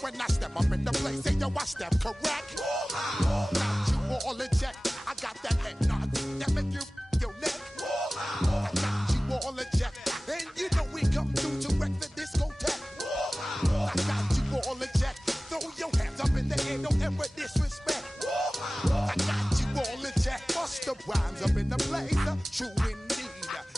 When I step up in the place, say yo, I step correct. Got you all in check. I got that head nod that make you your neck. I got you all in check, and you know we come through to wreck the discotheque. I got you all in check. Throw your hands up in the air, don't ever disrespect. I got you all in check. Bust the rhymes up in the place, true indeed.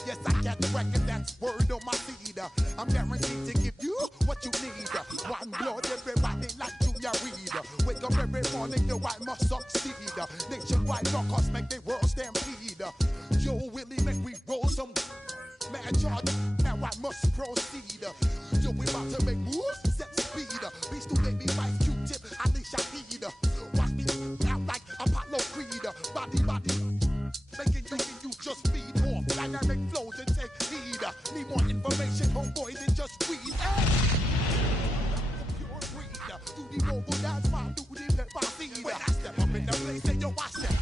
Yes, I got the record, that's word on my feed. I'm guaranteed to give you what you need. One blood, everybody like Junior Reed. Wake up every morning, yo, I must succeed. Nationwide knockouts make the world stampede. Yo, Willie, make we roll some mad charge. Now I must proceed. Yo, we about to make moves, set speed. Beast to baby, fight Q-tip, Alicia Heed. Watch me out like Apollo Creed. Body, making you just feed off dynamic flows and take heed. Need more information, homeboy, than just weed. Pure breed. Do the vocal dance, my do the pepper seed. When I step up in the place, say yo, I step.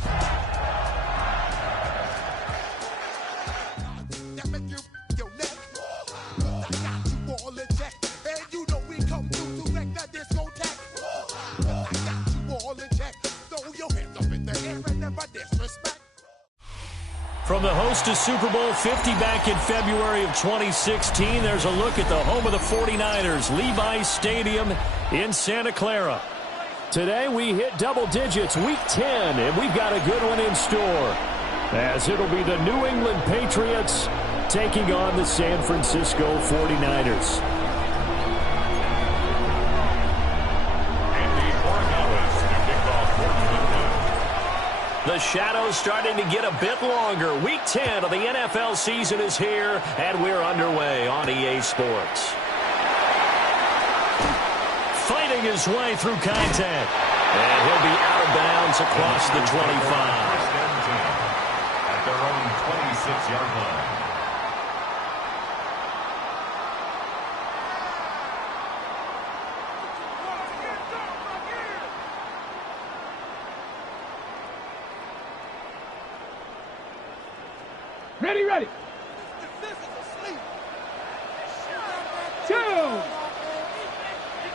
That make you your neck. I got you all in check, and you know we come through to wreck the discotheque. I got you all in check. Throw your hands up in the air and never disrespect. From the host to Super Bowl 50 back in February of 2016, there's a look at the home of the 49ers, Levi's Stadium in Santa Clara. Today we hit double digits, week 10, and we've got a good one in store, as it'll be the New England Patriots taking on the San Francisco 49ers. The shadows starting to get a bit longer. Week 10 of the NFL season is here, and we're underway on EA Sports. Fighting his way through contact. And he'll be out of bounds across the 25. At their own 26-yard line. Ready. 2.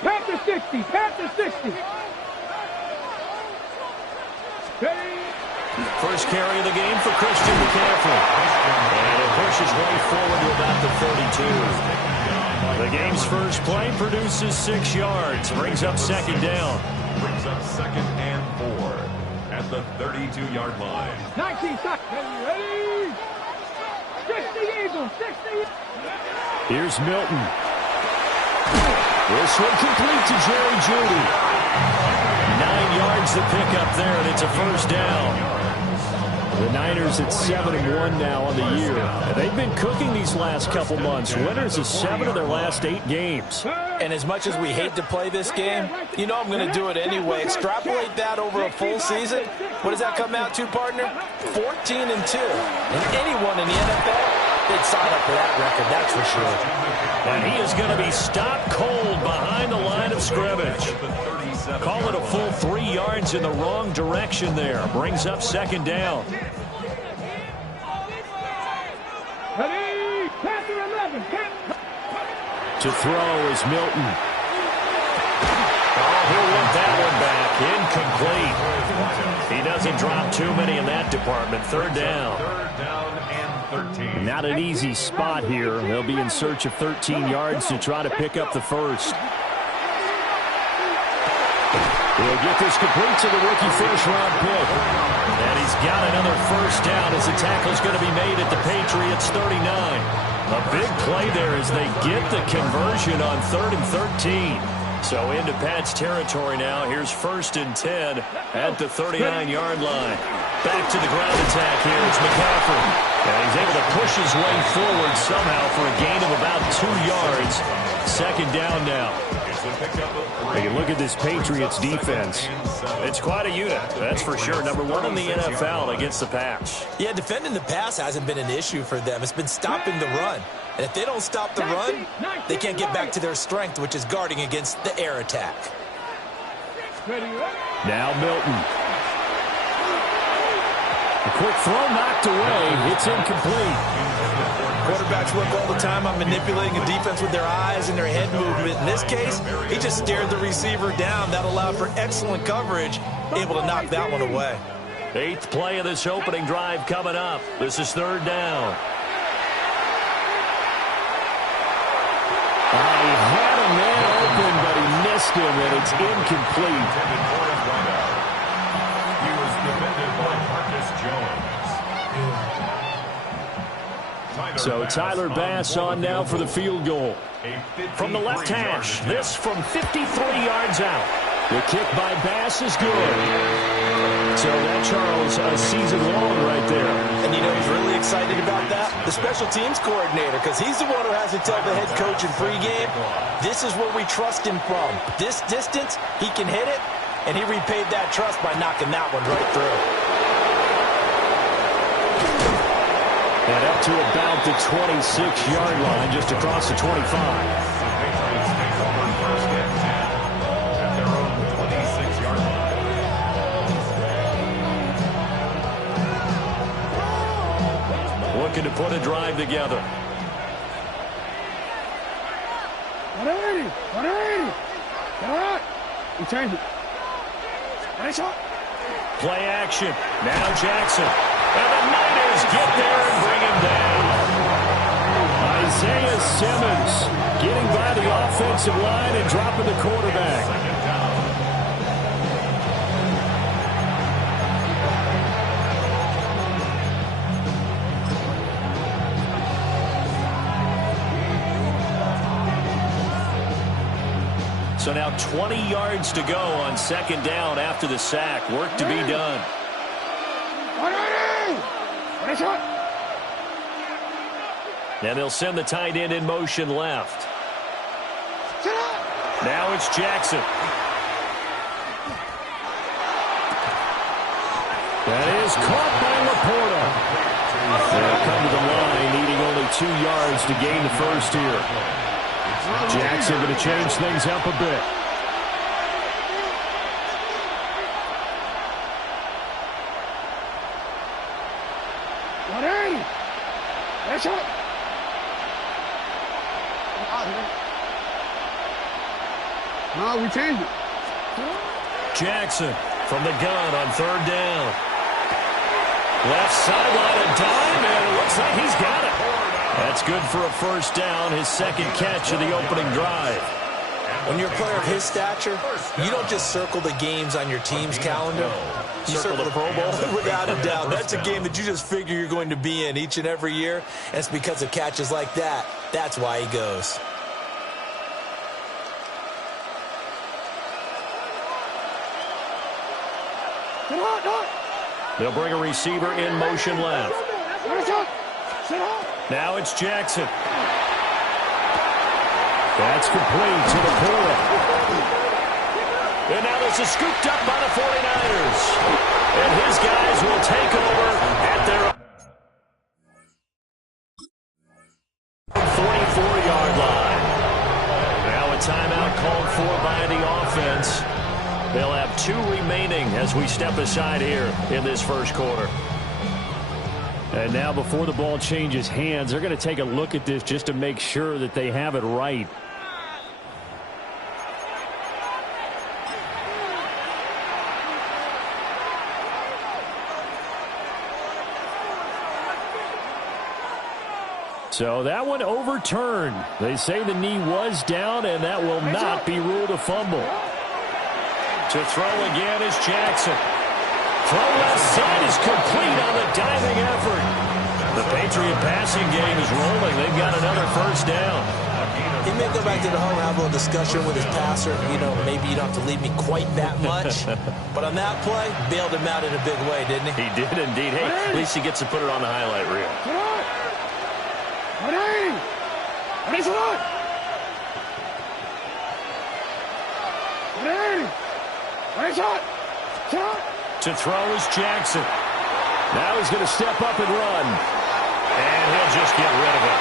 Pick. to 60. Pass to 60. Ready? First carry of the game for Christian McCaffrey. And it pushes way forward to about the 32. The game's first play produces 6 yards. Brings up second down. Brings up second and 4 at the 32-yard line. 19 seconds. Ready? 60 Eagles. 60. Here's Milton. This one complete to Jerry Jeudy. 9 yards to pick up there, and it's a first down. The Niners at 7-1 now on the year. They've been cooking these last couple months. Winners of 7 of their last 8 games. And as much as we hate to play this game, you know I'm going to do it anyway. Extrapolate that over a full season. What does that come out to, partner? 14-2. And anyone in the NFL, they'd sign up for that record, that's for sure. And he is going to be stopped cold behind the line of scrimmage. Call it a full 3 yards in the wrong direction there. Brings up second down. Ready? Pass to 11. To throw is Milton. Oh, he'll want that one back. Incomplete. He doesn't drop too many in that department. Third down. Third down and 13. Not an easy spot here. They'll be in search of 13 yards to try to pick up the first. He'll get this complete to the rookie first-round pick. And he's got another first down as the tackle's going to be made at the Patriots' 39. A big play there as they get the conversion on 3rd and 13. So into Pat's territory now. Here's 1st and 10 at the 39-yard line. Back to the ground attack here. It's McCaffrey. And he's able to push his way forward somehow for a gain of about 2 yards. Second down now. Take a look at this Patriots defense. It's quite a unit, that's for sure. Number 1 in the NFL against the pass. Yeah, defending the pass hasn't been an issue for them. It's been stopping the run. And if they don't stop the run, they can't get back to their strength, which is guarding against the air attack. Now Milton. A quick throw knocked away. It's incomplete. Quarterbacks work all the time on manipulating a defense with their eyes and their head movement. In this case, he just stared the receiver down. That allowed for excellent coverage, able to knock that one away. 8th play of this opening drive coming up. This is 3rd down. He had a man open, but he missed him, and it's incomplete. He was defended by Marcus Jones. So Tyler Bass on now for the field goal. From the left hash, this from 53 yards out. The kick by Bass is good. So that, Charles, a season long right there. And you know who's really excited about that? The special teams coordinator, because he's the one who has to tell the head coach in pregame, this is where we trust him from. This distance, he can hit it, and he repaid that trust by knocking that one right through. And up to about the 26-yard line, just across the 25. Looking to put a drive together. 180. 180. All right. We change it. Nice shot. Play action. Now Jackson. And the Niners get there and bring him down. Isaiah Simmons getting by the offensive line and dropping the quarterback. So now 20 yards to go on 2nd down after the sack. Work to be done. And they'll send the tight end in motion left. Now it's Jackson. That is caught by Laporta. They'll come to the line, needing only 2 yards to gain the first here. Jackson going to change things up a bit. No, we changed it. Jackson from the gun on third down. Left sideline, a dime, and it looks like he's got it. That's good for a first down, his second catch of the opening drive. When you're a player of his stature, you don't just circle the games on your team's calendar. You circle the Pro Bowl without a doubt. That's a game that you just figure you're going to be in each and every year. And it's because of catches like that. That's why he goes. They'll bring a receiver in motion left. Now it's Jackson. That's complete to the corner. And now this is scooped up by the 49ers. And his guys will take over at their 44-yard line. Now a timeout called for by the offense. They'll have 2 remaining as we step aside here in this first quarter. And now before the ball changes hands, they're going to take a look at this just to make sure that they have it right. So that one overturned. They say the knee was down, and that will not be ruled a fumble. To throw again is Jackson. Throw left side is complete on the diving effort. The Patriot passing game is rolling. They've got another first down. He may go back to the home and have a little discussion with his passer. You know, maybe you don't have to leave me quite that much. But on that play, bailed him out in a big way, didn't he? He did indeed. Hey, at least he gets to put it on the highlight reel. To throw is Jackson. Now he's going to step up and run. And he'll just get rid of it.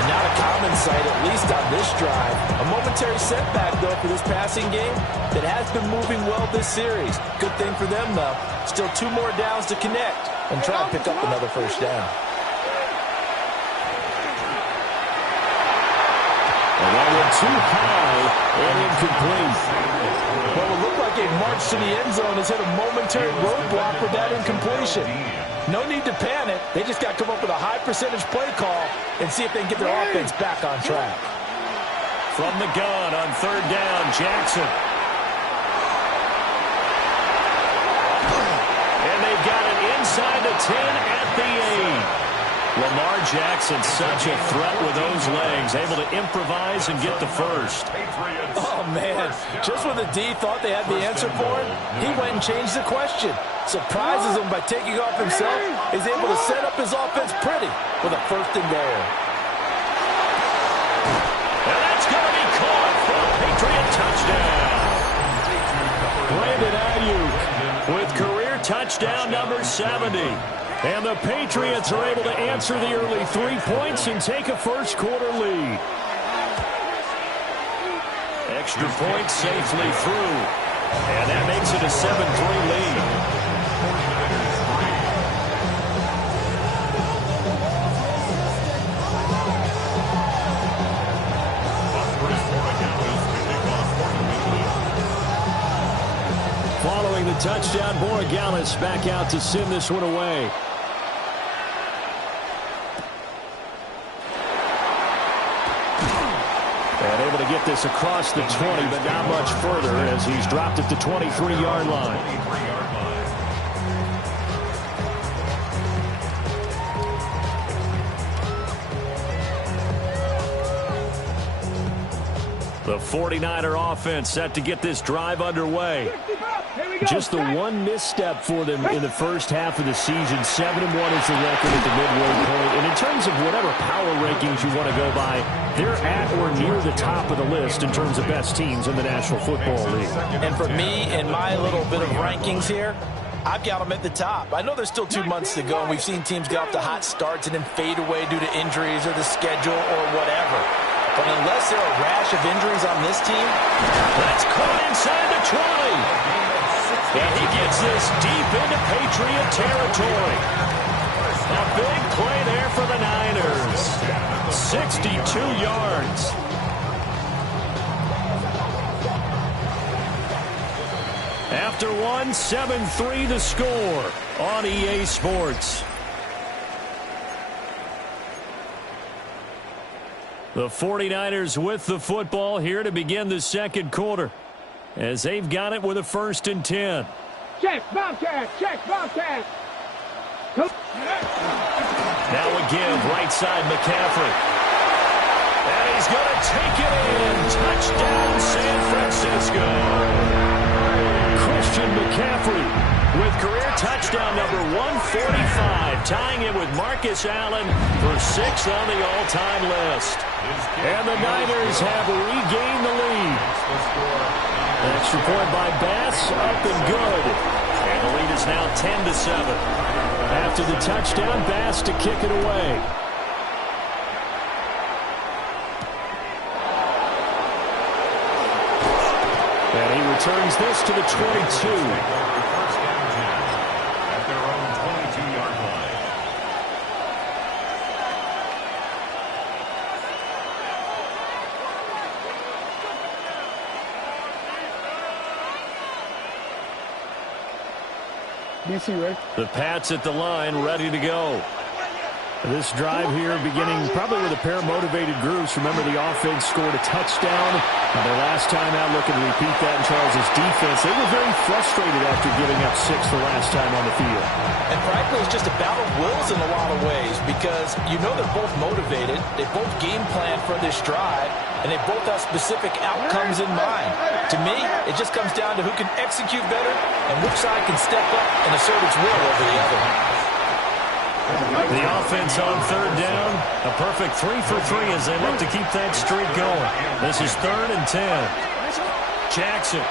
And not a common sight, at least on this drive. A momentary setback, though, for this passing game that has been moving well this series. Good thing for them, though. Still 2 more downs to connect and try and pick up another first down. And that went too high and incomplete. Well, it looked like a march to the end zone has hit a momentary roadblock with that incompletion. No need to panic. They just got to come up with a high percentage play call and see if they can get their offense back on track. From the gun on third down, Jackson. And they've got it inside the 10 at the 8. Lamar Jackson, such a threat with those legs, able to improvise and get the first. Oh, man. Just when the D thought they had the answer for him, he went and changed the question. Surprises him by taking off himself. Is able to set up his offense pretty with a first and goal. And that's going to be caught for a Patriot touchdown. Brandon Ayuk with career touchdown number 70. And the Patriots are able to answer the early 3 points and take a first quarter lead. Extra point safely through. And that makes it a 7-3 lead. Following the touchdown, Borregales back out to send this one away. And able to get this across the 20, but not much further as he's dropped at the 23-yard line. The 49er offense set to get this drive underway. Just the one misstep for them in the first half of the season. 7-1 is the record at the midway point. And in terms of whatever power rankings you want to go by, they're at or near the top of the list in terms of best teams in the National Football League. And for me, in my little bit of rankings here, I've got them at the top. I know there's still 2 months to go, and we've seen teams get off to hot starts and then fade away due to injuries or the schedule or whatever. But unless there are a rash of injuries on this team, that's caught inside the 20. And he gets this deep into Patriot territory. A big play there for the Niners. 62 yards. After one, 7-3 the score on EA Sports. The 49ers with the football here to begin the second quarter, as they've got it with a 1st and 10. Check, Bobcat, check, Bobcat. Now a give, right side McCaffrey. And he's going to take it in. Touchdown, San Francisco. Christian McCaffrey with career touchdown number 145, tying it with Marcus Allen for 6th on the all-time list. And the Niners have regained the lead. Extra point by Bass, up and good. And the lead is now 10-7. After the touchdown, Bass to kick it away. And he returns this to the 22. At their own 22-yard line. The Pats at the line, ready to go. This drive here beginning probably with a pair of motivated groups. Remember, the offense scored a touchdown. Their last time out, looking to repeat that in Charles' defense. They were very frustrated after giving up 6 the last time on the field. And frankly, it's just a battle of wills in a lot of ways, because you know they're both motivated. They both game plan for this drive, and they both have specific outcomes in mind. To me, it just comes down to who can execute better and which side can step up and assert its will over the other. The offense on 3rd down, a perfect 3 for 3 as they look to keep that streak going. This is 3rd and 10. Jackson.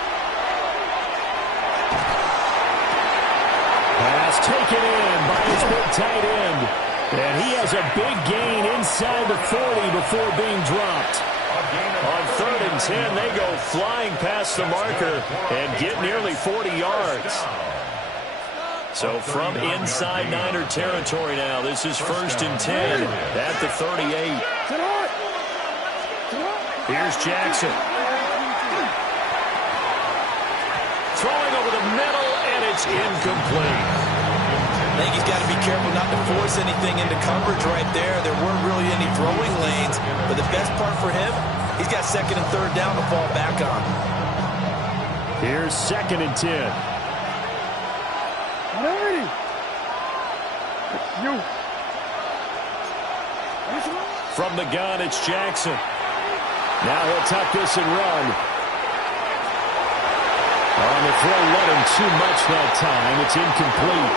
Pass taken in by his big tight end. And he has a big gain inside the 40 before being dropped. On 3rd and 10, they go flying past the marker and get nearly 40 yards. So from inside Niner territory now, this is 1st and 10 at the 38. Here's Jackson. Throwing over the middle, and it's incomplete. I think he's got to be careful not to force anything into coverage right there. There weren't really any throwing lanes, but the best part for him, he's got 2nd and 3rd down to fall back on. Here's 2nd and 10. From the gun, it's Jackson. Now he'll tuck this and run. On the throw, let him too much that time. It's incomplete.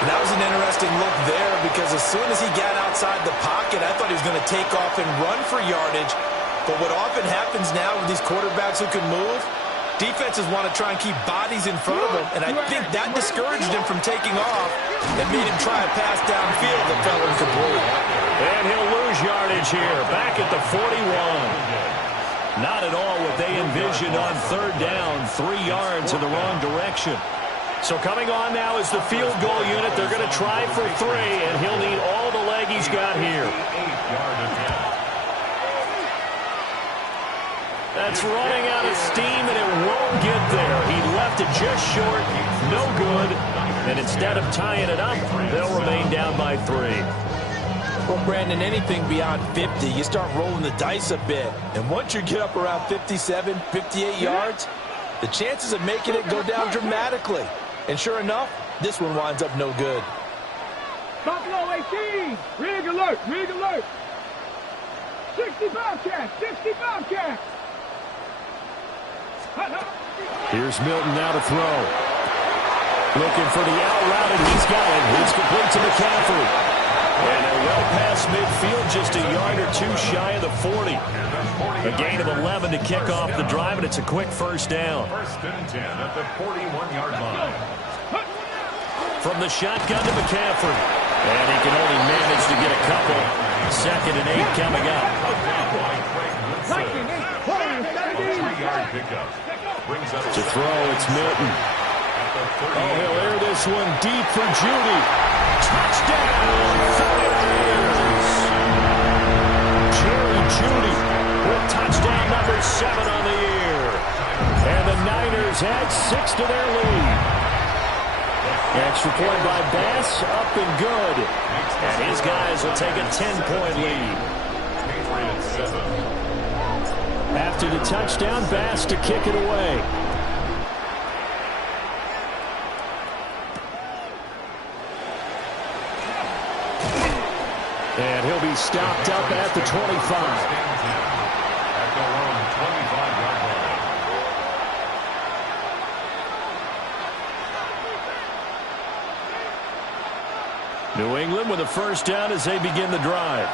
And that was an interesting look there, because as soon as he got outside the pocket, I thought he was going to take off and run for yardage. But what often happens now with these quarterbacks who can move, defenses want to try and keep bodies in front of him, and I think that discouraged him from taking off and made him try a pass downfield that fell incomplete. And he'll lose yardage here, back at the 41. Not at all what they envisioned on 3rd down, 3 yards in the wrong direction. So coming on now is the field goal unit. They're going to try for 3, and he'll need all the leg he's got here. That's running out of steam, and it won't get there. He left it just short, no good. And instead of tying it up, they'll remain down by 3. Well, Brandon, anything beyond 50, you start rolling the dice a bit. And once you get up around 57, 58 yards, the chances of making it go down dramatically. And sure enough, this one winds up no good. Buffalo 18, rig alert, rig alert. 60 Bobcats, 60 Bobcats. Here's Milton now to throw. Looking for the out route, and he's got it. It's complete to McCaffrey. And they're well past midfield, just a yard or 2 shy of the 40. A gain of 11 to kick off the drive, and it's a quick 1st down. 1st and 10 at the 41-yard line. From the shotgun to McCaffrey. And he can only manage to get a couple. 2nd and 8 coming up. To throw, it's Milton. Oh, he'll air this one deep for Judy. Touchdown, 49ers! Jerry Judy with touchdown number 7 on the year. And the Niners Steelers add 6 to their lead. Extra point by Bass, up and good. And his guys will take a 10-point lead. After the touchdown, Bass to kick it away. And he'll be stopped up at the 25. At their own 25-yard line. New England with a first down as they begin the drive.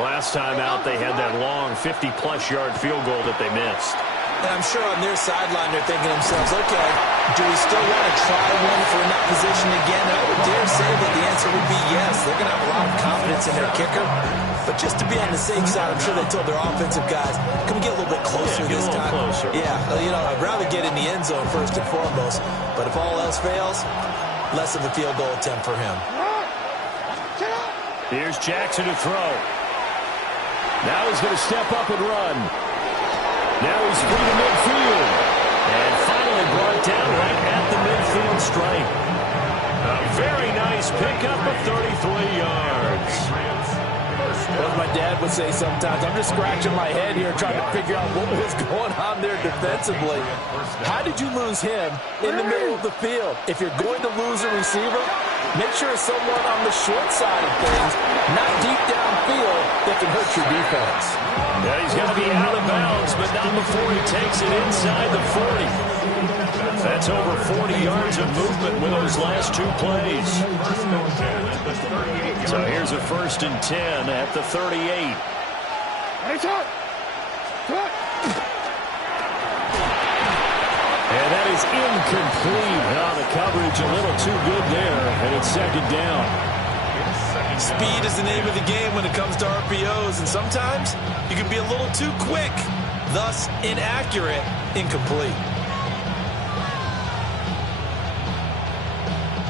Last time out, they had that long 50-plus yard field goal that they missed. And I'm sure on their sideline they're thinking to themselves, okay, do we still want to try one if we're in that position again? And I would dare say that the answer would be yes. They're going to have a lot of confidence in their kicker. But just to be on the safe side, I'm sure they told their offensive guys, can we get a little bit closer this time? Closer. Yeah, you know, I'd rather get in the end zone first and foremost. But if all else fails, less of a field goal attempt for him. Here's Jackson to throw. Now he's going to step up and run. Now he's free to midfield. And finally brought down right at the midfield stripe. A very nice pickup of 33 yards. As my dad would say sometimes, I'm just scratching my head here trying to figure out what was going on there defensively. How did you lose him in the middle of the field? If you're going to lose a receiver, make sure it's someone on the short side of things, not deep downfield, that can hurt your defense. Yeah, he's going to be out of bounds, but not before he takes it inside the 40. That's over 40 yards of movement with those last 2 plays. So here's a 1st and 10 at the 38. And that is incomplete. Oh, the coverage a little too good there, and it's 2nd down. Speed is the name of the game when it comes to RPOs, and sometimes you can be a little too quick, thus inaccurate, incomplete.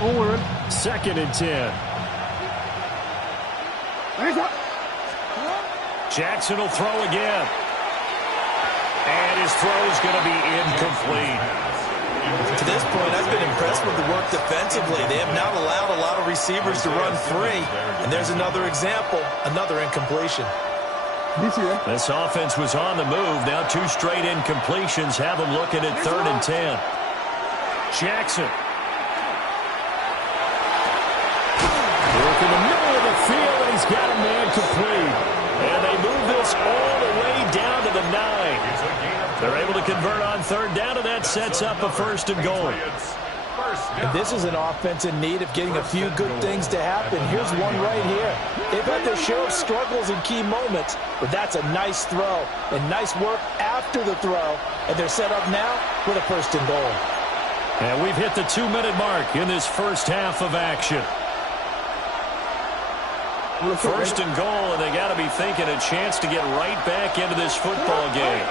Forward. 2nd and 10. Jackson will throw again. And his throw is going to be incomplete. To this point, I've been impressed with the work defensively. They have not allowed a lot of receivers to run free. And there's another example, another incompletion. This offense was on the move. Now 2 straight incompletions have them looking at 3rd and 10. Jackson. Work in the middle of the field, and he's got a man complete. And they move this all the way down to the 9. They're able to convert on 3rd down, and that sets up a 1st and goal. And this is an offense in need of getting a few good things to happen. Here's one right here. They've had their share of struggles in key moments, but that's a nice throw and nice work after the throw. And they're set up now with a 1st and goal. And we've hit the 2-minute mark in this first half of action. 1st and goal, and they got to be thinking a chance to get right back into this football game.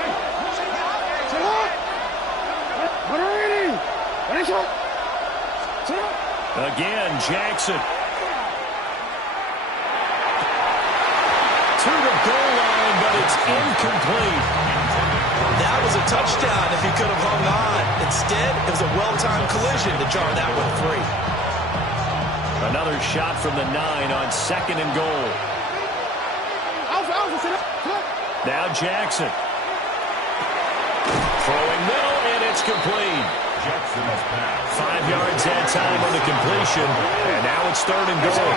Again, Jackson. To the goal line, but it's incomplete. That was a touchdown if he could have hung on. Instead, it was a well-timed collision to jar that one free. Another shot from the 9 on 2nd and goal. Now Jackson. Throwing middle, and it's complete. 5 yards that time on the completion. And now it's 3rd and goal. 5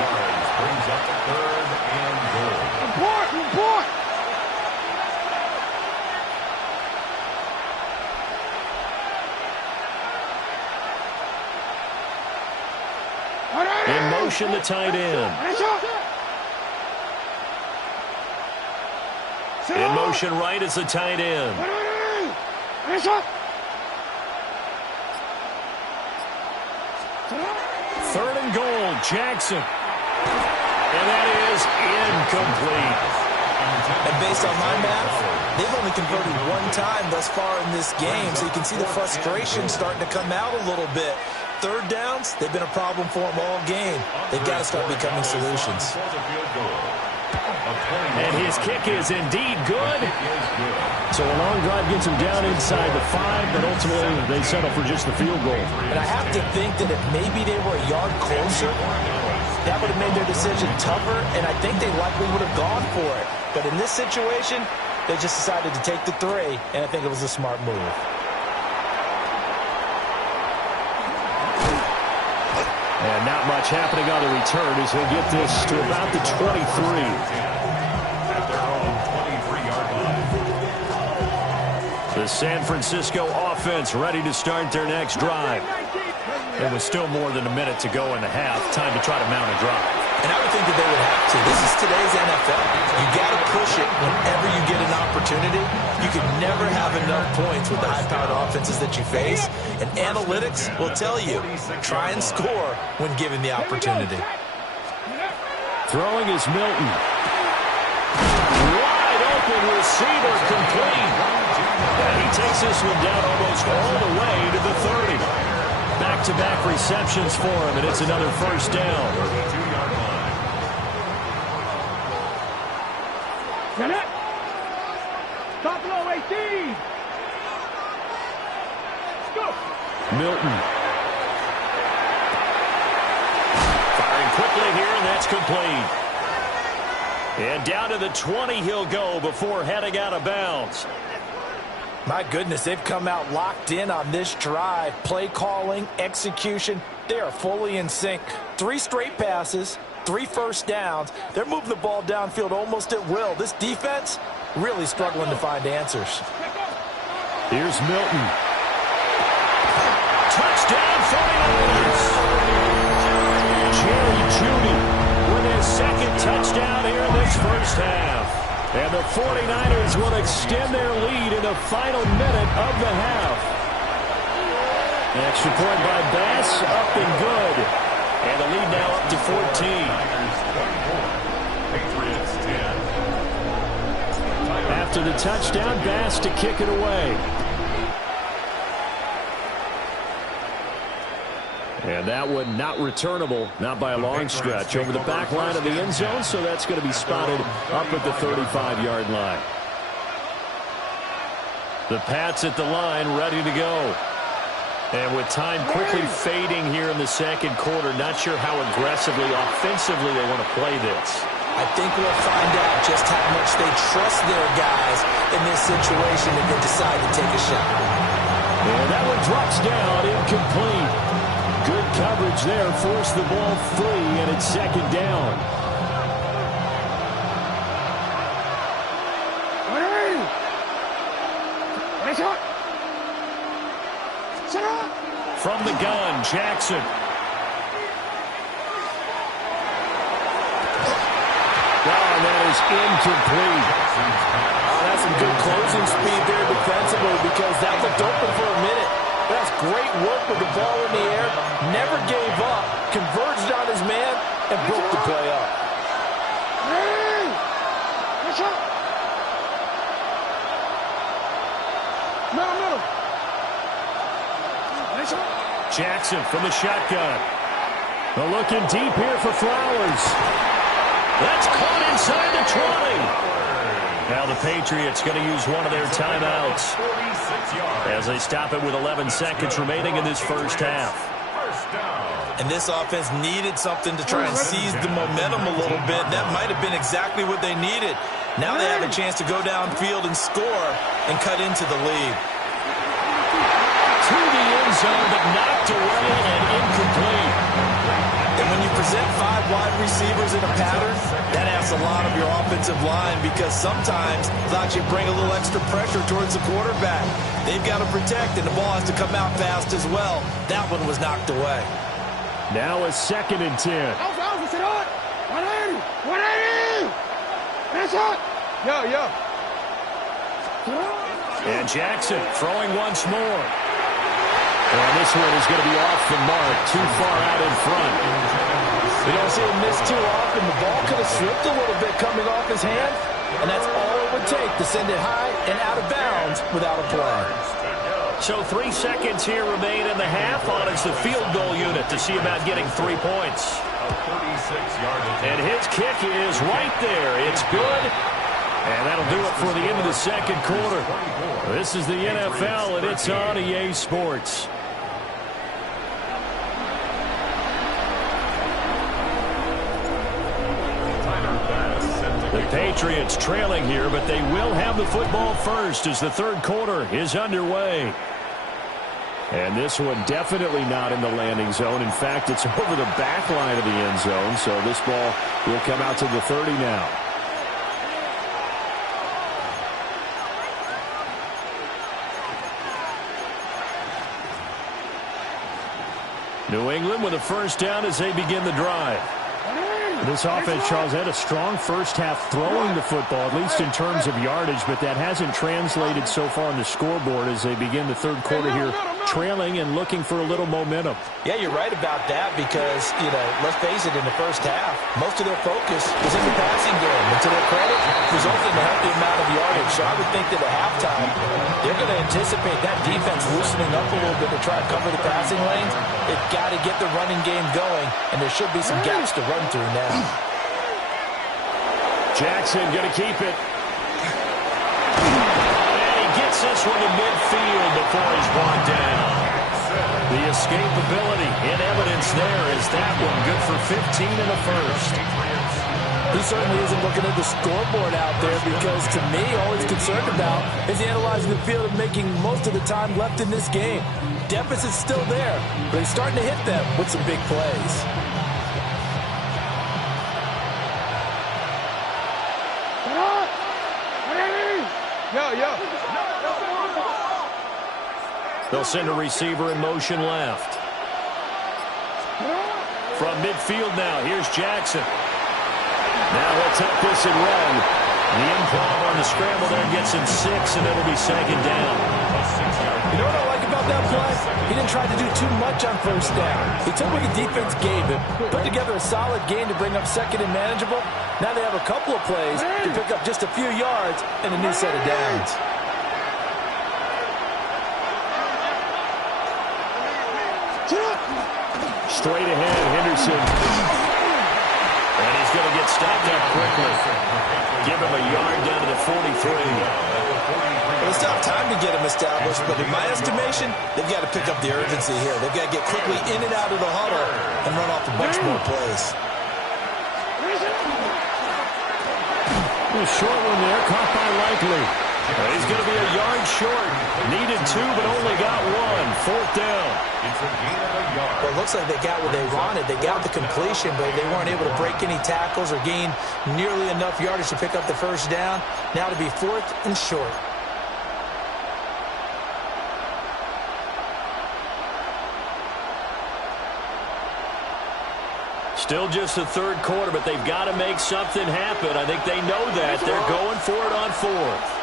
yards brings up 3rd and goal. Report! In motion, the tight end. In motion right is the tight end. 3rd and goal, Jackson. And that is incomplete. And based on my math, they've only converted 1 time thus far in this game, so you can see the frustration starting to come out a little bit. 3rd downs, they've been a problem for them all game. They've got to start becoming solutions. And his kick is indeed good. So a long drive gets him down inside the 5, but ultimately they settle for just the field goal. And I have to think that if maybe they were a yard closer, that would have made their decision tougher, and I think they likely would have gone for it. But in this situation, they just decided to take the 3, and I think it was a smart move. And not much happening on the return as they get this to about the 23. At their own 23-yard line. The San Francisco offense ready to start their next drive. It was still more than a minute to go in the half. Time to try to mount a drive. And I would think that they would have to. This is today's NFL. You got to push it whenever you get an opportunity. You can never have enough points with the high-powered offenses that you face. And analytics will tell you, try and score when given the opportunity. Throwing is Milton. Wide open receiver complete. And he takes this one down almost all the way to the 30. Back-to-back receptions for him, and it's another first down. 32-yard line. Get it. Top low, 18. Go. Milton. Firing quickly here, and that's complete. And down to the 20 he'll go before heading out of bounds. My goodness, they've come out locked in on this drive. Play calling, execution, they are fully in sync. 3 straight passes, 3 first downs. They're moving the ball downfield almost at will. This defense really struggling to find answers. Here's Milton. Touchdown 49ers! Jerry Jeudy with his second touchdown here in this first half. And the 49ers will extend their lead in the final minute of the half. Extra point by Bass, up and good. And the lead now up to 14. Patriots 10. After the touchdown, Bass to kick it away. And that one not returnable, not by a long stretch, over the back line of the end zone, so that's going to be spotted up at the 35-yard line. The Pats at the line, ready to go. And with time quickly fading here in the second quarter, not sure how aggressively, offensively they want to play this. I think we'll find out just how much they trust their guys in this situation if they decide to take a shot. And that one drops down, incomplete. Good coverage there, forced the ball free, and it's second down. From the gun, Jackson. Oh, that is incomplete. That's some good closing speed there defensively because that looked open for a minute. That's great work with the ball in the air. Never gave up. Converged on his man and broke the play up. Jackson from the shotgun. They're looking deep here for Flowers. That's caught inside the 20. Now the Patriots going to use one of their timeouts as they stop it with 11 seconds remaining in this first half. And this offense needed something to try and seize the momentum a little bit. That might have been exactly what they needed. Now they have a chance to go downfield and score and cut into the lead. To the end zone, but knocked away and incomplete. And when you present 5 wide receivers in a pattern, that asks a lot of your offensive line because sometimes thought you bring a little extra pressure towards the quarterback. They've got to protect, and the ball has to come out fast as well. That one was knocked away. Now a 2nd and 10. And Jackson throwing once more. And this one is going to be off the mark, too far out in front. You don't see him miss too often. The ball could have slipped a little bit coming off his hand, and that's all it would take to send it high and out of bounds without a play. So 3 seconds here remain in the half. On it's the field goal unit to see about getting 3 points. And his kick is right there. It's good. And that'll do it for the end of the second quarter. This is the NFL, and it's on EA Sports. The Patriots trailing here, but they will have the football first as the third quarter is underway. And this one definitely not in the landing zone. In fact, it's over the back line of the end zone, so this ball will come out to the 30 now. New England with a first down as they begin the drive. This offense, Charles, had a strong first half throwing the football, at least in terms of yardage, but that hasn't translated so far on the scoreboard as they begin the third quarter here, trailing and looking for a little momentum. Yeah, you're right about that because, let's face it, in the first half, most of their focus was in the passing game. And to their credit, resulted in a healthy amount of yardage. So I would think that at halftime, they're going to anticipate that defense loosening up a little bit to try to cover the passing lanes. They've got to get the running game going, and there should be some gaps to run through now. Jackson going to keep it. And he gets this one to midfield before he's brought down. The escapability in evidence there is that one good for 15 in the first. He certainly isn't looking at the scoreboard out there because, to me, all he's concerned about is analyzing the field and making most of the time left in this game. Deficit's still there, but he's starting to hit them with some big plays. They'll send a receiver in motion left. From midfield now, here's Jackson. Now he'll take this and run. The improv on the scramble there gets him 6, and it'll be second down. You know what I like about that play? He didn't try to do too much on first down. He took what the defense gave him, put together a solid game to bring up second and manageable. Now they have a couple of plays to pick up just a few yards and a new set of downs. Straight ahead, Henderson. And he's going to get stopped up quickly. Give him a yard down to the 43. Well, it's not time to get him established, but in my estimation, they've got to pick up the urgency here. They've got to get quickly in and out of the huddle and run off a bunch more plays. A short one there, caught by Likely. He's going to be a yard short. Needed 2, but only got 1. Fourth down. Well, it looks like they got what they wanted. They got the completion, but they weren't able to break any tackles or gain nearly enough yardage to pick up the first down. Now to be 4th and short. Still just the third quarter, but they've got to make something happen. I think they know that. They're going for it on 4th.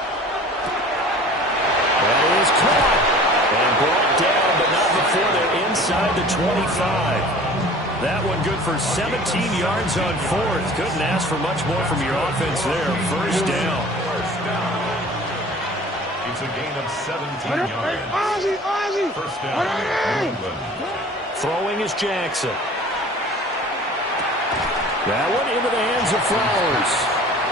That is caught and brought down, but not before they're inside the 25. That one good for 17 yards on 4th. Couldn't ask for much more from your offense there. First down. It's a gain of 17 yards. First down, New England. Throwing is Jackson. That one into the hands of Flowers.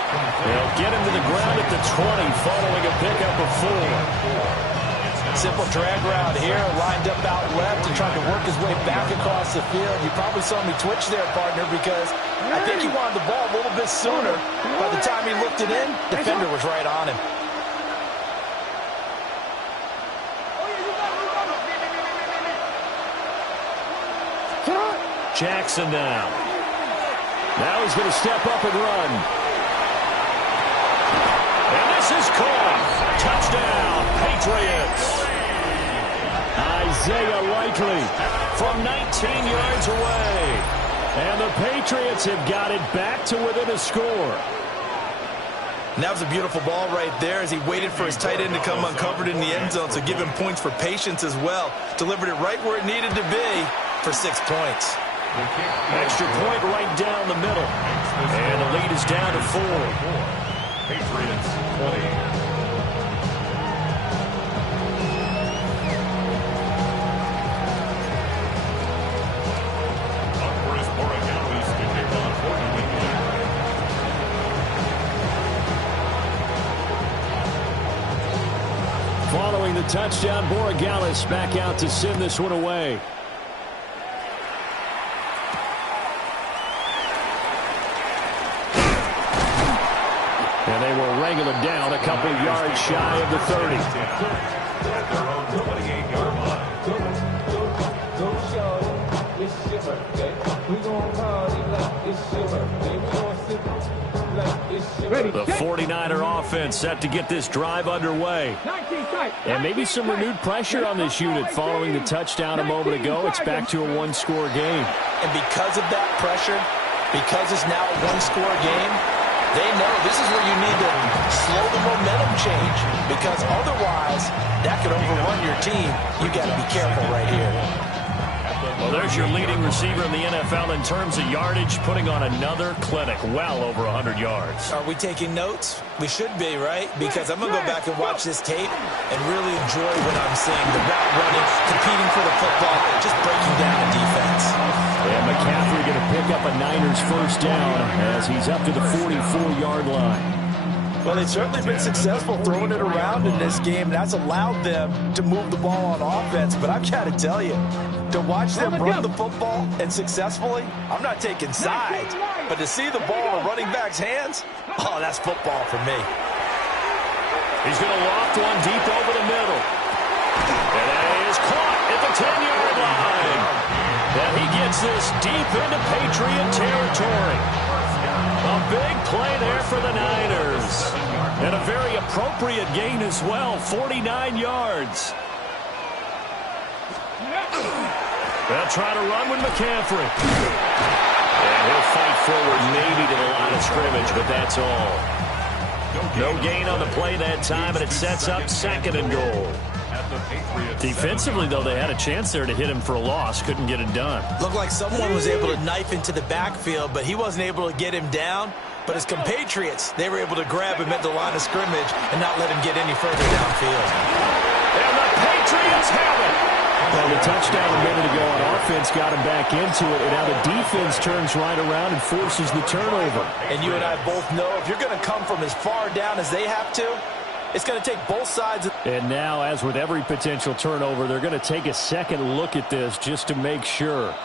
They'll get him to the ground at the 20 following a pickup of 4. Simple drag route here, lined up out left and trying to work his way back across the field. You probably saw me twitch there, partner, because I think he wanted the ball a little bit sooner. By the time he looked it in, defender was right on him. Jackson now. Now he's going to step up and run. And this is caught. Touchdown, Patriots. Isaiah Likely from 19 yards away. And the Patriots have got it back to within a score. And that was a beautiful ball right there as he waited for his tight end to come uncovered in the end zone, so give him points for patience as well. Delivered it right where it needed to be for 6 points. Extra point right down the middle. And the lead is down to 4. Patriots 20. touchdown. Borregales back out to send this one away. And they will wrangle it down a couple yards shy of the 30. At their own 28-yard line. The 49er offense set to get this drive underway. And maybe some renewed pressure on this unit following the touchdown a moment ago. It's back to a one-score game. And because of that pressure, because it's now a one-score game, they know this is where you need to slow the momentum change, because otherwise that could overrun your team. You got to be careful right here. Well, there's your leading receiver in the NFL in terms of yardage, putting on another clinic, well over 100 yards. Are we taking notes? We should be, right? Because I'm going to go back and watch this tape and really enjoy what I'm seeing. The route running, competing for the football, just breaking down the defense. And McCaffrey going to pick up a Niners first down as he's up to the 44-yard line. Well, they've certainly been successful throwing it around in this game. That's allowed them to move the ball on offense. But I've got to tell you, to watch them run the football and successfully, I'm not taking sides. But to see the ball in a running back's hands, oh, that's football for me. He's going to loft one deep over the middle. And it is caught at the 10-yard line. And he gets this deep into Patriot territory. A big play there for the Niners. And a very appropriate gain as well, 49 yards. They'll try to run with McCaffrey. And he'll fight forward maybe to the line of scrimmage, but that's all. No gain on the play that time, and it sets up 2nd and goal. Defensively, though, they had a chance there to hit him for a loss. Couldn't get it done. Looked like someone was able to knife into the backfield, but he wasn't able to get him down. But his compatriots, they were able to grab him at the line of scrimmage and not let him get any further downfield. And the Patriots have it. Well, the touchdown a minute ago on offense got him back into it, and now the defense turns right around and forces the turnover. And you and I both know if you're going to come from as far down as they have to, it's going to take both sides. And now, as with every potential turnover, they're going to take a second look at this just to make sure.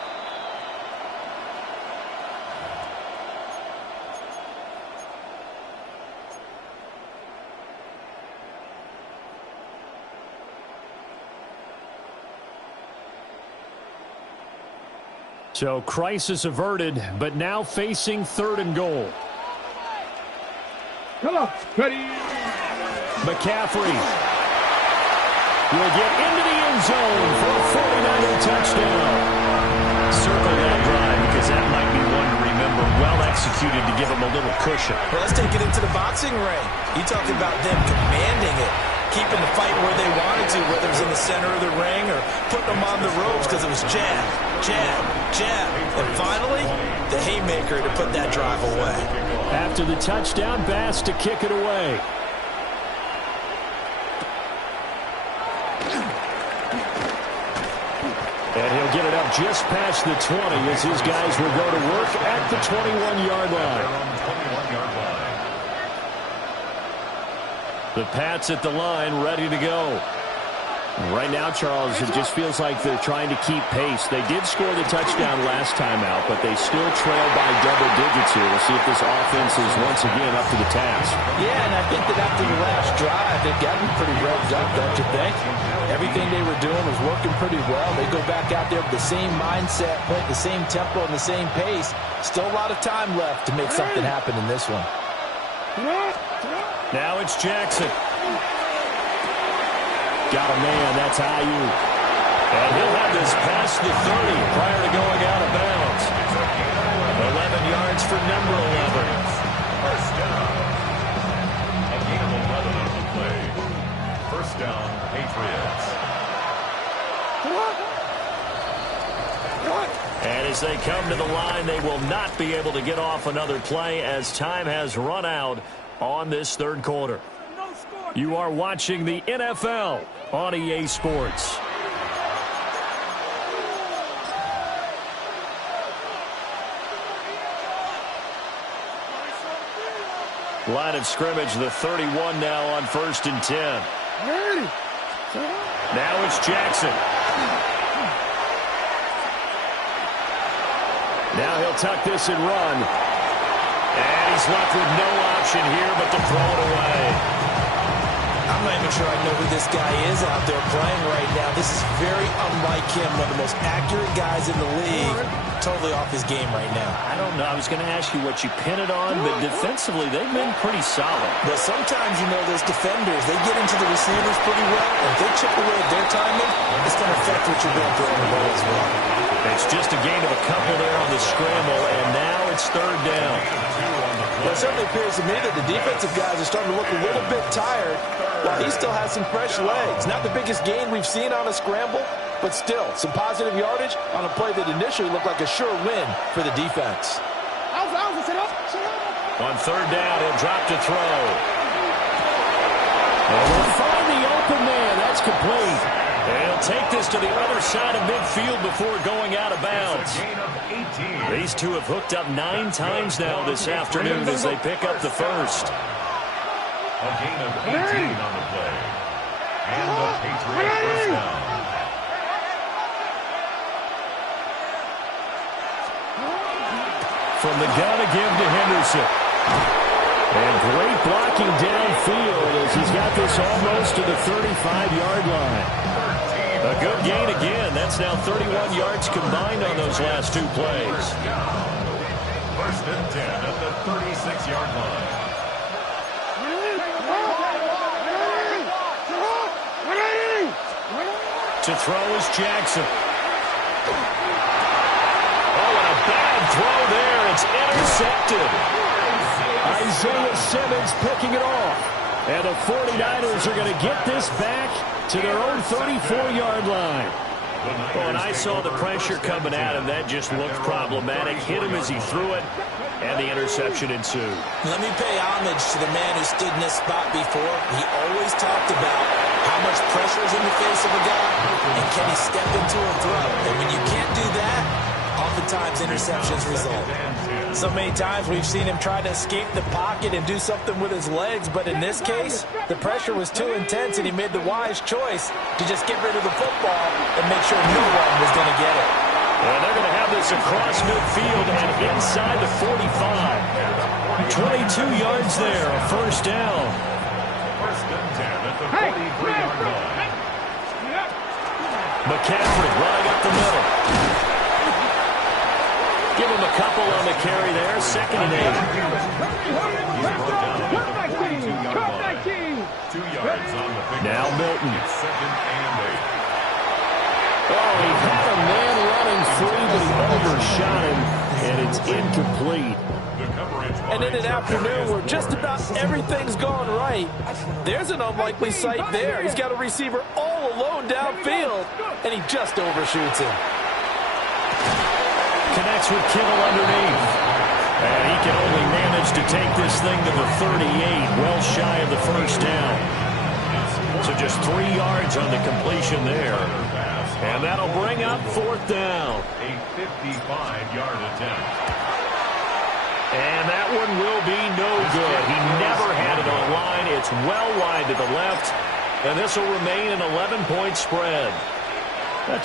So, crisis averted, but now facing 3rd and goal. Come on, ready. McCaffrey will get into the end zone for a 49er touchdown. Circle that drive because that might be one to remember. Well executed to give him a little cushion. Well, let's take it into the boxing ring. You talk about them commanding it, keeping the fight where they wanted to, whether it was in the center of the ring or putting them on the ropes, because it was jab, jab, jab. And finally, the haymaker to put that drive away. After the touchdown, Bass to kick it away. And he'll get it up just past the 20 as his guys will go to work at the 21-yard line. The Pats at the line, ready to go. Right now, Charles, it just feels like they're trying to keep pace. They did score the touchdown last time out, but they still trail by double digits here. We'll see if this offense is once again up to the task. Yeah, and I think that after the last drive, they've gotten pretty revved up, don't you think? Everything they were doing was working pretty well. They go back out there with the same mindset, playing the same tempo and the same pace. Still a lot of time left to make something happen in this one. Now it's Jackson. Got a man, that's Ayuk. And he'll have this past the 30 prior to going out of bounds. 11 yards for number 11. First down. A gain of 11 on the play. First down, Patriots. And as they come to the line, they will not be able to get off another play as time has run out on this 3rd quarter. You are watching the NFL on EA Sports. Line of scrimmage, the 31 now on 1st and 10. Now it's Jackson. Now he'll tuck this and run. And he's left with no option here but to throw it away. I'm not even sure I know who this guy is out there playing right now. This is very unlike him, one of the most accurate guys in the league. Totally off his game right now. I don't know. I was going to ask you what you pin it on, but defensively, they've been pretty solid. But sometimes, you know, those defenders, they get into the receivers pretty well. If they chip away at their timing, it's going to affect what you're doing throwing the ball as well. It's just a gain of a couple there on the scramble, and now it's third down. Well, it certainly appears to me that the defensive guys are starting to look a little bit tired while he still has some fresh legs. Not the biggest gain we've seen on a scramble, but still some positive yardage on a play that initially looked like a sure win for the defense. On third down, he'll drop to throw. And we'll find the open man. That's complete. And he'll take this to the other side of midfield before going out of bounds. These two have hooked up 9 times now this afternoon as they pick up the first. A gain of 18 on the play. And the Patriots first down. From the gun again to Henderson. And great blocking downfield as he's got this almost to the 35-yard line. A good gain again. That's now 31 yards combined on those last 2 plays. First and 10 at the 36-yard line. To throw is Jackson. Oh, and a bad throw there. It's intercepted. Isaiah Simmons picking it off. And the 49ers are going to get this back to their own 34-yard line. Oh, and I saw the pressure coming at him. That just looked problematic. Hit him as he threw it, and the interception ensued. Let me pay homage to the man who stood in this spot before. He always talked about how much pressure is in the face of a guy, and can he step into a throw. And when you can't do that, oftentimes interceptions result. So many times we've seen him try to escape the pocket and do something with his legs, but in this case, the pressure was too intense, and he made the wise choice to just get rid of the football and make sure no one was going to get it. And they're going to have this across midfield and inside the 45. 22 yards there, a first down. First and 10 at the 43-yard line. McCaffrey running up the middle. Give him a couple on the carry there. Second and 8. He's brought down at the 42-yard line. 2 yards on the pick. Now Milton. It's second and 8. Oh, he had a man running free, but he overshot him, and it's incomplete. And in an afternoon where just about everything's gone right, there's an unlikely sight there. He's got a receiver all alone downfield, and he just overshoots him. Connects with Kittle underneath. And he can only manage to take this thing to the 38, well shy of the first down. So just 3 yards on the completion there. And that'll bring up fourth down. A 55-yard attempt. And that one will be no good. He never had it on line. It's well wide to the left. And this will remain an 11-point spread.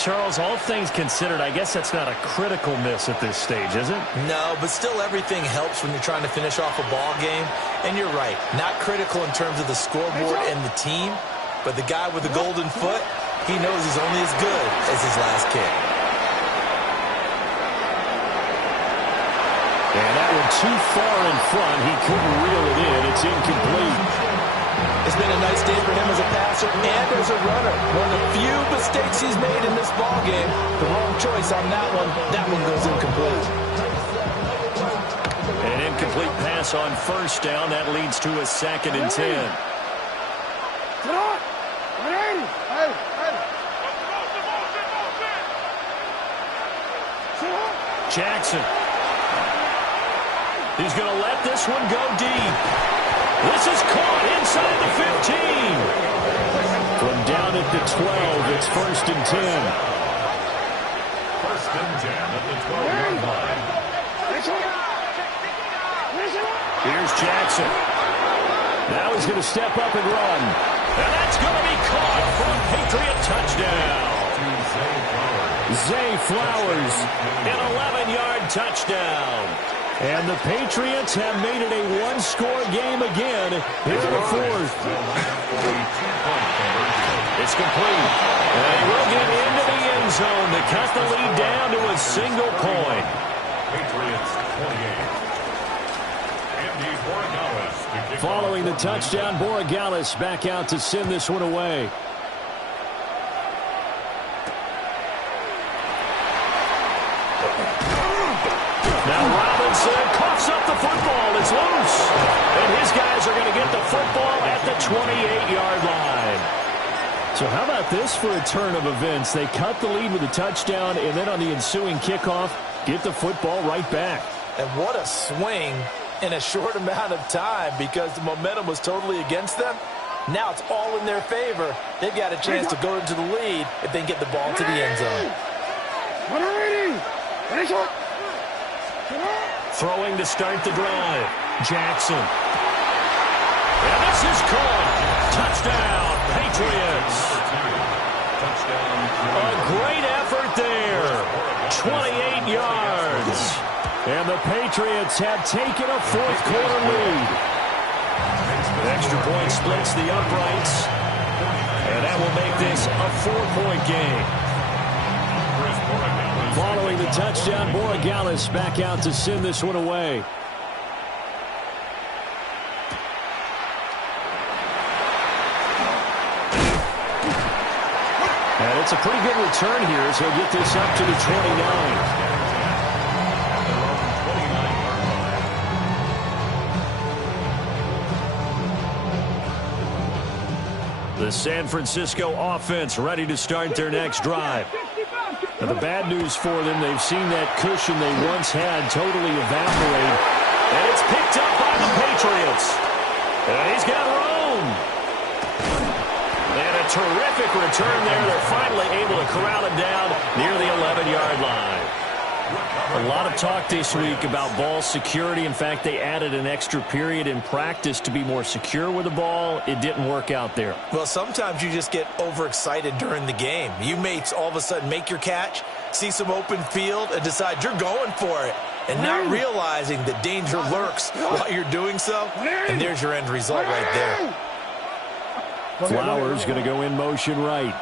Charles, all things considered, I guess that's not a critical miss at this stage, is it? No, but still everything helps when you're trying to finish off a ball game. And you're right, not critical in terms of the scoreboard and the team, but the guy with the golden foot, he knows he's only as good as his last kick. And that one too far in front. He couldn't reel it in. It's incomplete. It's been a nice day for him as a passer and as a runner. One of the few mistakes he's made in this ball game. The wrong choice on that one. That one goes incomplete. An incomplete pass on first down. That leads to a second and 10. Jackson. He's going to let this one go deep. This is caught inside the 15. From down at the 12, it's first and 10. First and 10 at the 12-yard line. Here's Jackson. Now he's going to step up and run. And that's going to be caught for a Patriot touchdown. Zay Flowers, an 11-yard touchdown. And the Patriots have made it a one-score game again here in the fourth. It's complete. And he will get into the end zone to cut the lead down to a single point. Patriots 28. Following the touchdown, Borregales back out to send this one away. Now Robinson coughs up the football. It's loose. And his guys are going to get the football at the 28-yard line. So how about this for a turn of events? They cut the lead with a touchdown, and then on the ensuing kickoff, get the football right back. And what a swing in a short amount of time, because the momentum was totally against them. Now it's all in their favor. They've got a chance to go into the lead if they can get the ball to the end zone. Throwing to start the drive. Jackson. And this is caught. Touchdown, Patriots. A great effort there. 28 yards. And the Patriots have taken a fourth-quarter lead. Extra point splits the uprights. And that will make this a 4-point game. Following the touchdown, Borregales back out to send this one away. And it's a pretty good return here as he'll get this up to the 29. The San Francisco offense ready to start their next drive. Now, the bad news for them, they've seen that cushion they once had totally evaporate. And it's picked up by the Patriots. And he's got room. And a terrific return there. They're finally able to corral it down near the 11-yard line. A lot of talk this week about ball security. In fact, they added an extra period in practice to be more secure with the ball. It didn't work out there. Well, sometimes you just get overexcited during the game. You may all of a sudden make your catch, see some open field, and decide you're going for it, and not realizing that danger lurks while you're doing so. And there's your end result right there. Flowers going to go in motion right.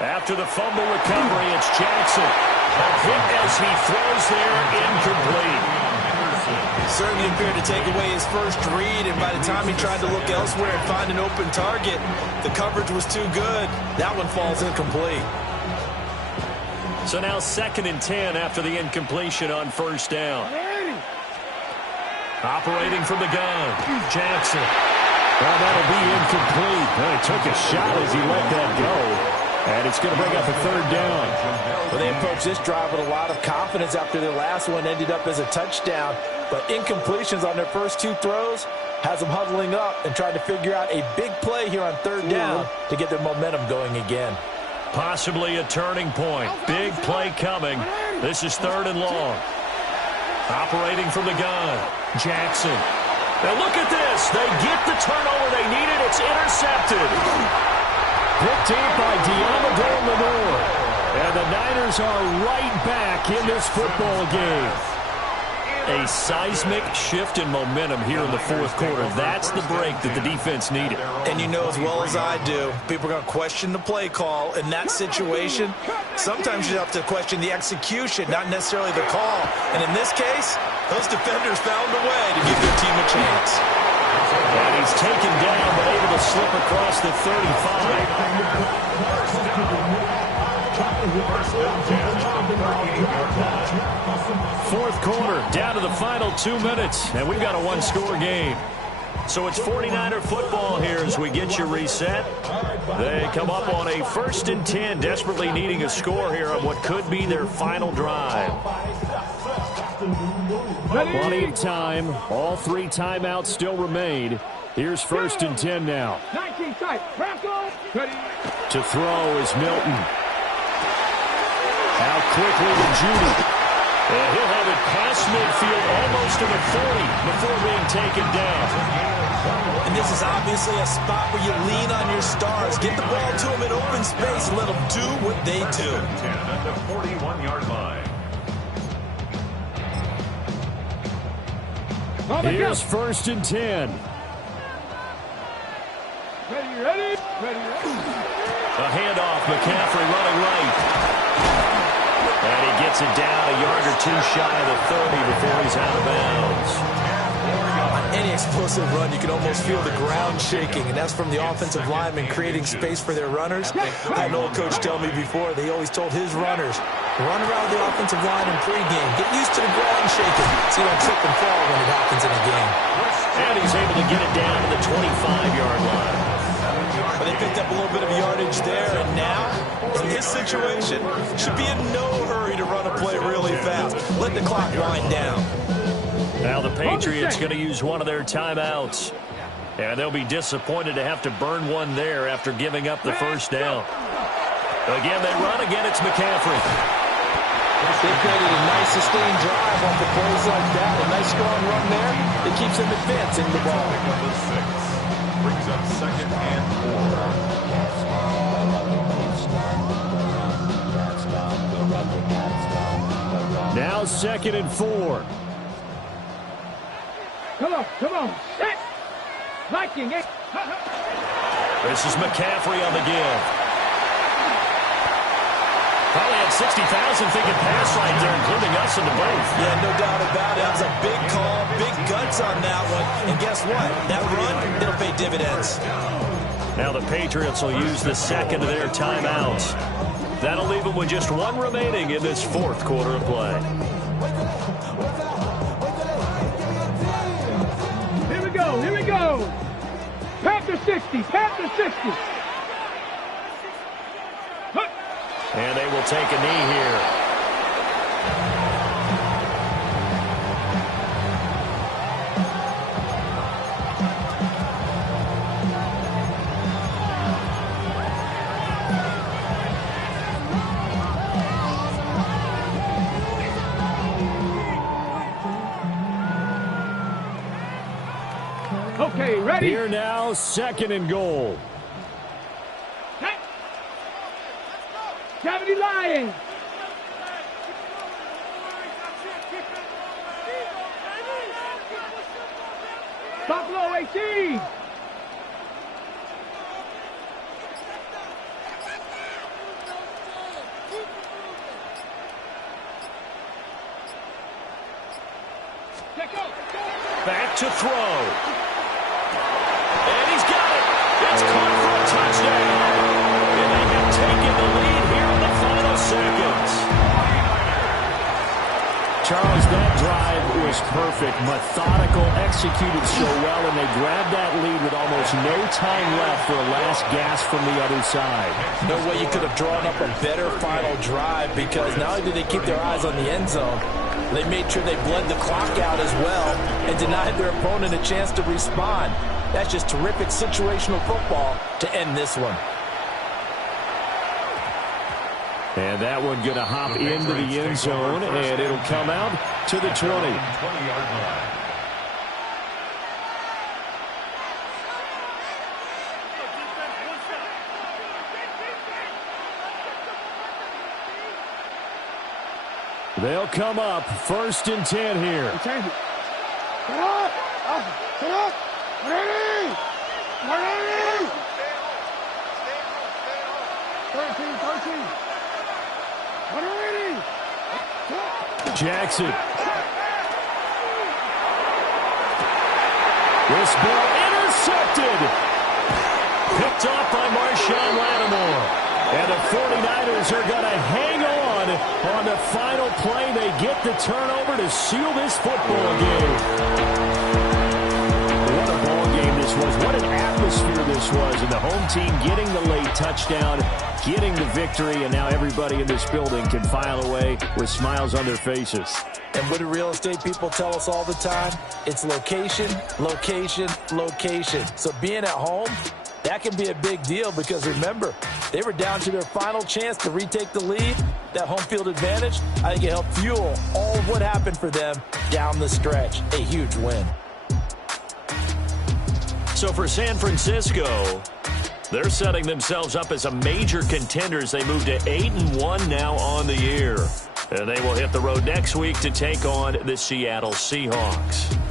After the fumble recovery, it's Jackson. A hit as he throws there, incomplete. Certainly appeared to take away his first read, and by the time he tried to look elsewhere and find an open target, the coverage was too good. That one falls incomplete. So now 2nd and 10 after the incompletion on first down. Operating from the gun, Jackson. Well, that'll be incomplete. Well, he took a shot as he let that go. And it's going to bring up a 3rd down. Well, they approached this drive with a lot of confidence after their last one ended up as a touchdown. But incompletions on their first 2 throws has them huddling up and trying to figure out a big play here on 3rd down to get their momentum going again. Possibly a turning point. Big play coming. This is 3rd and long. Operating from the gun, Jackson. Now look at this. They get the turnover they needed. It's intercepted. Picked deep by Diamador Lenore. And the Niners are right back in this football game. A seismic shift in momentum here in the 4th quarter. That's the break that the defense needed. And you know as well as I do, people are going to question the play call. In that situation, sometimes you have to question the execution, not necessarily the call. And in this case, those defenders found a way to give their team a chance. And he's taken down, but able to slip across the 35. 4th quarter, down to the final 2 minutes, and we've got a 1-score game. So it's 49er football here as we get you reset. They come up on a 1st and 10, desperately needing a score here on what could be their final drive. Plenty of time. All 3 timeouts still remain. Here's 1st and 10 now. To throw is Milton. Out quickly to Judy. And he'll have it past midfield, almost to the 40 before being taken down. And this is obviously a spot where you lean on your stars. Get the ball to them in open space and let them do what they do. 10 at the 41-yard line. Here's 1st and 10. Ready. A handoff, McCaffrey running right. And he gets it down a yard or two shy of the 30 before he's out of bounds. On any explosive run, you can almost feel the ground shaking, and that's from the offensive linemen creating space for their runners. I had an old coach tell me before, they always told his runners, run around the offensive line in pregame. Get used to the ground shaking, so you don't trip and fall when it happens in a game. And he's able to get it down to the 25-yard line. But they picked up a little bit of yardage there, and now, in this situation, should be in no hurry to run a play really fast. Let the clock wind down. Now the Patriots going to use one of their timeouts. And they'll be disappointed to have to burn one there after giving up the first down. Again, they run. Again, it's McCaffrey. They created a nice sustained drive off the plays like that. A nice strong run there. It keeps them advancing the ball. Number 6 brings up 2nd and 4. Now 2nd and 4. Come on. Set. Liking it. This is McCaffrey on the give. Probably had 60,000 thinking pass right there, including us in the booth. Yeah, no doubt about it. That was a big call, big guts on that one. And guess what? That run, it'll pay dividends. Now the Patriots will use the 2nd of their timeouts. That'll leave them with just one remaining in this 4th quarter of play. Here we go. Panther 60. And they will take a knee here. Okay, ready? Here now, 2nd and goal. Gravity lying. Buffalo 18. Back to throw. And he's got it. It's caught for a touchdown. And they have taken the lead here in the final seconds. Charles, that drive was perfect. Methodical, executed so well, and they grabbed that lead with almost no time left for a last gasp from the other side. No way you could have drawn up a better final drive, because not only did they keep their eyes on the end zone, they made sure they bled the clock out as well and denied their opponent a chance to respond. That's just terrific situational football to end this one. And that one going to hop into the end zone, and it'll come out to the 20. 20-yard line. They'll come up 1st and 10 here. Change it. Get up. Ready. 13. Ready. Jackson. This ball intercepted. Picked off by Marshawn Lattimore. And the 49ers are going to hang on the final play. They get the turnover to seal this football game. What a ball game this was. What an atmosphere this was. And the home team getting the late touchdown, getting the victory, and now everybody in this building can file away with smiles on their faces. And what do real estate people tell us all the time? It's location, location, location. So being at home, That can be a big deal because, remember, they were down to their final chance to retake the lead. That home field advantage, I think it helped fuel all of what happened for them down the stretch. A huge win. So for San Francisco, they're setting themselves up as a major contenders. They move to 8-1 now on the year. And they will hit the road next week to take on the Seattle Seahawks.